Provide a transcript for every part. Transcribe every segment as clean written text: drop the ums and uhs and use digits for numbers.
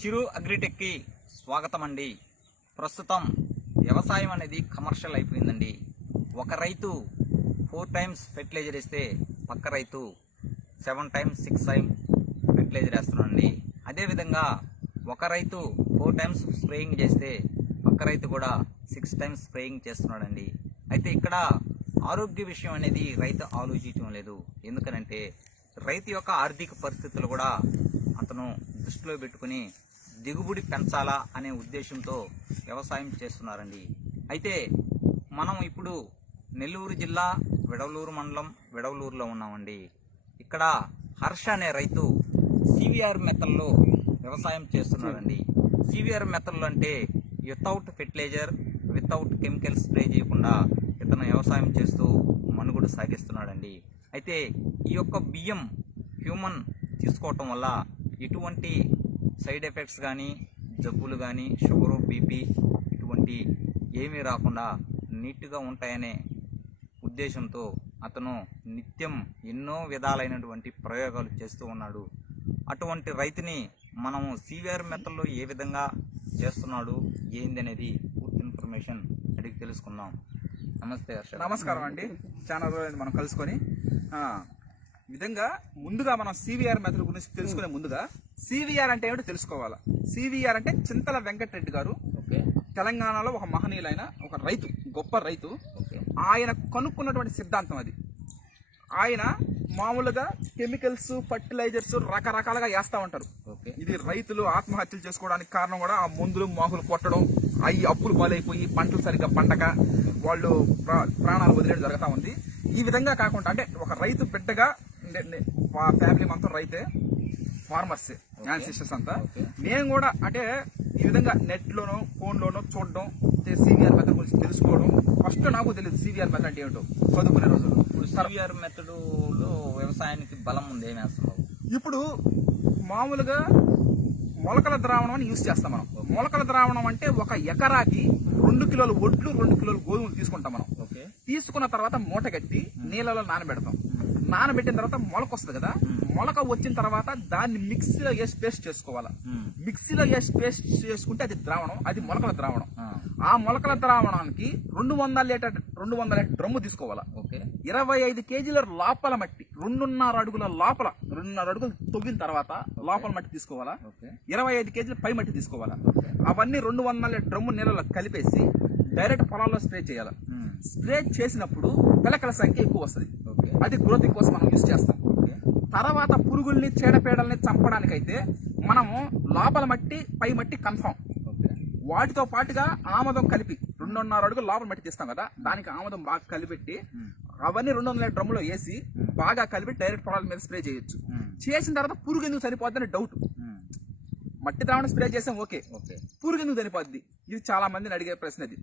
చిరు అగ్రిటెక్కి స్వాగతం అండి. ప్రస్తుతం వ్యవసాయం అనేది కమర్షియల్ అయిపోయిందండి. ఒక రైతు 4 times ఫెర్టిలైజర్ వేస్తే పక్క రైతు 7 times 6 times ఫెర్టిలైజర్ వేస్తున్నాడండి. అదేవిధంగా ఒక రైతు 4 times స్ప్రేయింగ్ చేస్తే పక్క రైతు కూడా 6 times స్ప్రేయింగ్ చేస్తున్నాడండి. అయితే ఇక్కడ ఆరోగ్య విషయం అనేది రైతు ఆలోచించడం లేదు. ఎందుకనంటే రైతు యొక్క ఆర్థిక పరిస్థితులు కూడా అతను దృష్టిలో పెట్టుకుని దిగుబడి పెంచాలా అనే ఉద్దేశంతో వ్యవసాయం చేస్తున్నారండి. అయితే మనం ఇప్పుడు నెల్లూరు జిల్లా విడవలూరు మండలం విడవలూరులో ఉన్నామండి. ఇక్కడ హర్ష అనే రైతు సివిఆర్ మెథడ్లో వ్యవసాయం చేస్తున్నాడండి. సివిఆర్ మెథడ్లు అంటే without fertiliser, without chemicals spray చేయకుండా ఇతను వ్యవసాయం చేస్తూ మనుగడ సాగిస్తున్నాడండి. అయితే ఈ యొక్క బియ్యం హ్యూమన్ తీసుకోవటం వల్ల ఎటువంటి సైడ్ ఎఫెక్ట్స్ కానీ, జబ్బులు కానీ, షుగరు, బీపీ ఇటువంటి ఏమీ రాకుండా నీట్గా ఉంటాయనే ఉద్దేశంతో అతను నిత్యం ఎన్నో విధాలైనటువంటి ప్రయోగాలు చేస్తూ ఉన్నాడు. అటువంటి రైతుని మనము సివిఆర్ మెథడ్లో ఏ విధంగా చేస్తున్నాడు ఏంది అనేది పూర్తి ఇన్ఫర్మేషన్ అడిగి తెలుసుకుందాం. నమస్తే హర్ష. నమస్కారం అండి. చాలా రోజులైంది మనం కలుసుకొని. విధంగా ముందుగా మనం సివిఆర్ మెథడ్ గురించి తెలుసుకునే ముందుగా సివిఆర్ అంటే ఏమిటో తెలుసుకోవాలా. సివిఆర్ అంటే చింతల వెంకటరెడ్డి గారు తెలంగాణలో ఒక మహనీయులైన ఒక రైతు, గొప్ప రైతు. ఆయన కనుక్కున్నటువంటి సిద్ధాంతం అది. ఆయన మామూలుగా కెమికల్స్, ఫర్టిలైజర్స్ రకరకాలుగా వేస్తూ ఉంటారు. ఇది రైతులు ఆత్మహత్యలు చేసుకోవడానికి కారణం కూడా ఆ మందులు మాకులు కొట్టడం, అవి అప్పులు పాలైపోయి పంటలు సరిగ్గా పండక వాళ్ళు ప్రాణాలు వదిలేయడం జరుగుతూ ఉంది. ఈ విధంగా కాకుండా అంటే ఒక రైతు బిడ్డగా ఫ్యామిలీ మొత్తం రైతే, ఫార్మర్స్ యాన్సిస్టర్స్ అంతా. నేను కూడా అంటే ఈ విధంగా నెట్లోనో ఫోన్లోనో చూడడం, సివిఆర్ మెథడ్ గురించి తెలుసుకోవడం. ఫస్ట్ నాకు తెలియదు సివిఆర్ మెథడ్ అంటే ఏమిటో చదువుకునే రోజులు. ఇప్పుడు సివిఆర్ మెథడ్లో వ్యవసాయానికి బలం ఉంది ఏమి వేస్తున్నావు? ఇప్పుడు మామూలుగా మొలకల ద్రావణం అని యూజ్ చేస్తాం మనం. మొలకల ద్రావణం అంటే ఒక ఎకరాకి 2 కిలోల ఒడ్లు, 2 కిలోల గోధుమలు తీసుకుంటాం మనం. తీసుకున్న తర్వాత మూట కట్టి నీళ్ళలో నానబెడతాం. నానబెట్టిన తర్వాత మొలక వస్తుంది కదా, మొలక వచ్చిన తర్వాత దాన్ని మిక్సీలో వేసి పేస్ట్ చేసుకోవాలా. మిక్సీలో వేసి పేస్ట్ చేసుకుంటే అది ద్రావణం, అది మొలకల ద్రావణం. ఆ మొలకల ద్రావణానికి 200 లీటర్ డ్రమ్ము తీసుకోవాలా. 25 కేజీల లోపల మట్టి, 2.5 అడుగుల లోపల, 2.5 అడుగులు తవ్విన తర్వాత లోపల మట్టి తీసుకోవాలా. 25 కేజీల పై మట్టి తీసుకోవాలా. అవన్నీ 200 లీటర్ డ్రమ్ము నీళ్ళలో కలిపేసి డైరెక్ట్ పొలాల్లో స్ప్రే చేయాలి. స్ప్రే చేసినప్పుడు పిలకల సంఖ్య ఎక్కువ వస్తుంది. అది గ్రోతింగ్ కోసం మనం యూజ్ చేస్తాం. తర్వాత పురుగుల్ని, చీడపీడల్ని చంపడానికైతే మనము లోపల మట్టి, పై మట్టి కన్ఫామ్. వాటితో పాటుగా ఆమదం కలిపి 2.5 అడుగులు లోపల మట్టి తీస్తాం కదా, దానికి ఆమదం బాగా కలిపెట్టి అవన్నీ 200 లీటర్ డ్రమ్ములో వేసి బాగా కలిపి డైరెక్ట్ పొలాల మీద స్ప్రే చేయొచ్చు. చేసిన తర్వాత పురుగు ఎందుకు సరిపోద్దని డౌట్. మట్టి ద్రావణం స్ప్రే చేసాం, ఓకే, పురుగు ఎందుకు సరిపోద్ది? ఇది చాలా మందిని అడిగే ప్రశ్న. అది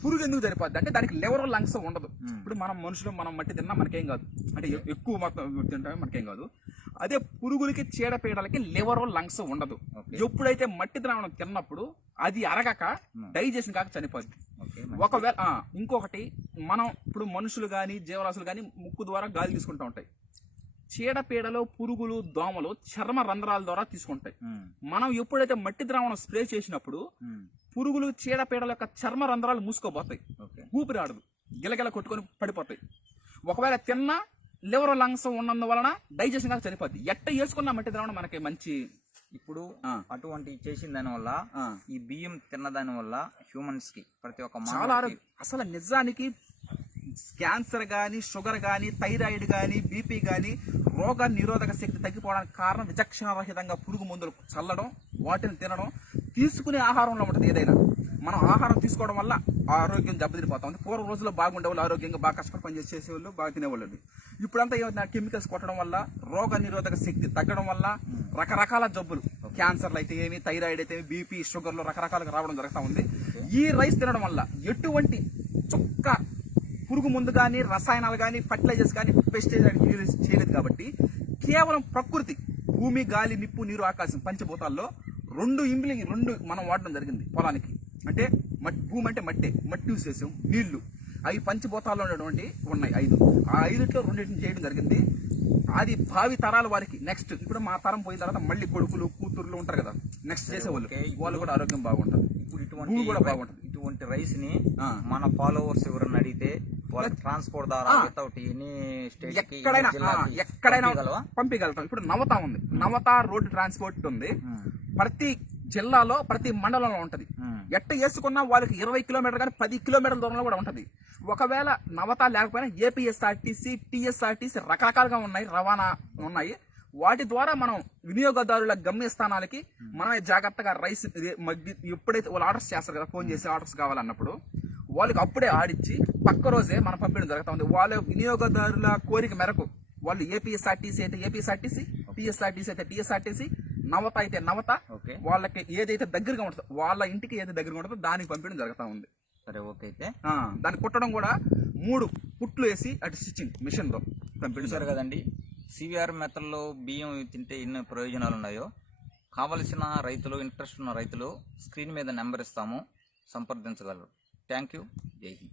పురుగు ఎందుకు సరిపోద్ది అంటే దానికి లివర్, లంగ్స్ ఉండదు. ఇప్పుడు మనం మనుషులు మనం మట్టి తిన్నా మనకేం కాదు, అంటే ఎక్కువ మొత్తం తింటే మనకేం కాదు. అదే పురుగులకి, చీడపీడలకి లివర్, లంగ్స్ ఉండదు. ఎప్పుడైతే మట్టి ద్రావణం తిన్నప్పుడు అది అరగక డైజెషన్ కాక చనిపోద్ది. ఒకవేళ ఇంకొకటి, మనం ఇప్పుడు మనుషులు కానీ జీవరాశులు కానీ ముక్కు ద్వారా గాలి తీసుకుంటూ ఉంటాయి. చీడపీడలు, పురుగులు, దోమలు చర్మ రంధ్రాల ద్వారా తీసుకుంటాయి. మనం ఎప్పుడైతే మట్టి ద్రావణం స్ప్రే చేసినప్పుడు పురుగులు, చీడపీడల యొక్క చర్మ రంధ్రాలు మూసుకోబోతాయి, ఊపిరి ఆడదు, గిలగిల కొట్టుకొని పడిపోతాయి. ఒకవేళ తిన్నా లివర్, లంగ్స్ ఉన్నందువలన డైజెషన్ కాక చనిపోద్ది. ఎట్ట వేసుకున్న మట్టి ద్రావణం మనకి మంచి. ఇప్పుడు అటువంటి చేసిన దాని వల్ల, ఈ బియ్యం తిన్న దాని వల్ల హ్యూమన్స్ కి ప్రతి ఒక్క చాలా అసలు నిజానికి క్యాన్సర్ కానీ, షుగర్ కానీ, థైరాయిడ్ కానీ, బీపీ కానీ, రోగ నిరోధక శక్తి తగ్గిపోవడానికి కారణం విచక్షణారహితంగా పురుగు మందులు చల్లడం, వాటిని తినడం, తీసుకునే ఆహారంలో ఉంటుంది. ఏదైనా మనం ఆహారం తీసుకోవడం వల్ల ఆరోగ్యం దెబ్బతిరిపోతా ఉంది. పూర్వ రోజుల్లో బాగుండే వాళ్ళు, ఆరోగ్యంగా బాగా కష్టపడి పని చేసేవాళ్ళు, బాగా తినేవాళ్ళు. ఇప్పుడంతా ఏమవుతుంది, కెమికల్స్ కొట్టడం వల్ల, రోగ నిరోధక శక్తి తగ్గడం వల్ల రకరకాల జబ్బులు, క్యాన్సర్లు అయితే ఏమి, థైరాయిడ్ అయితే ఏమి, బీపీ, షుగర్లు రకరకాలుగా రావడం జరుగుతూ ఉంది. ఈ రైస్ తినడం వల్ల ఎటువంటి చుక్క పురుగు మందు కానీ, రసాయనాలు కానీ, ఫర్టిలైజర్స్ కానీ, పెస్టిసైడ్ యూజ్ చేయలేదు. కాబట్టి కేవలం ప్రకృతి, భూమి, గాలి, నిప్పు, నీరు, ఆకాశం పంచభూతాల్లో 2 మనం వాడడం జరిగింది పొలానికి. అంటే భూమి అంటే మట్టి యూజ్ చేసాం, నీళ్లు, అవి పంచభూతాల్లో ఉన్నటువంటి ఉన్నాయి 5. ఆ 5లో 2 చేయడం జరిగింది. అది భావి తరాల వారికి నెక్స్ట్ ఇప్పుడు మా తరం పోయిన తర్వాత మళ్ళీ కొడుకులు కూతుర్లు ఉంటారు కదా నెక్స్ట్ చేసేవాళ్ళు ఓకే, ఇప్పుడు- వాళ్ళు కూడా ఆరోగ్యం బాగుంటుంది. ఇప్పుడు భూమి కూడా బాగుంటుంది. ఇటువంటి రైస్ ని ఆ. మన ఫాలోవర్స్ ఎవరన్నా అడిగితే వాళ్ళకి ట్రాన్స్పోర్ట్ ద్వారా ఆ. వితౌట్ ఎనీ స్టేట్ ఎక్కడైనా పంపించగలుగుతాం. ఇప్పుడు నవత ఉంది, నవత రోడ్డు ట్రాన్స్పోర్ట్ ఉంది. ప్రతి జిల్లాలో ప్రతి మండలంలో ఉంటది. ఎట్ట వేసుకున్నా వాళ్ళకి 20 కిలోమీటర్ కానీ 10 కిలోమీటర్ల దూరంలో కూడా ఉంటది. ఒకవేళ నవత లేకపోయినా ఏపీఎస్ఆర్టీసీ, టీఎస్ఆర్టీసీ రకరకాలుగా ఉన్నాయి, రవాణా ఉన్నాయి. వాటి ద్వారా మనం వినియోగదారుల గమ్యస్థానాలకి మనమే జాగ్రత్తగా రైస్ మగ్గి ఎప్పుడైతే వాళ్ళు ఆర్డర్స్ చేస్తారు కదా, ఫోన్ చేసి ఆర్డర్స్ కావాలన్నప్పుడు వాళ్ళకి అప్పుడే ఆడిచ్చి పక్క రోజే మనం పంపించడం జరుగుతూ ఉంది. వాళ్ళ వినియోగదారుల కోరిక మేరకు వాళ్ళు ఏపీఎస్ఆర్టీసీ అయితే ఏపీఎస్ఆర్టీసీ, టీఎస్ఆర్టీసీ అయితే టీఎస్ఆర్టీసీ, నవత అయితే నవత, ఓకే. వాళ్ళకి ఏదైతే దగ్గరగా ఉంటుందో వాళ్ళ ఇంటికి ఏదైతే దగ్గరగా ఉంటుందో దానికి పంపించడం జరుగుతూ ఉంది. సరే, ఓకే. అయితే దాన్ని కుట్టడం కూడా 3 పుట్లు వేసి అటు స్టిచ్చింగ్ మిషన్ తో పంపించారు చూసారు కదండి, సివిఆర్ మెథడ్లో బియ్యం తింటే ఎన్ని ప్రయోజనాలు ఉన్నాయో. కావలసిన రైతులు, ఇంట్రెస్ట్ ఉన్న రైతులు స్క్రీన్ మీద నెంబర్ ఇస్తాము, సంప్రదించగలరు. Thank you. జై హింద్.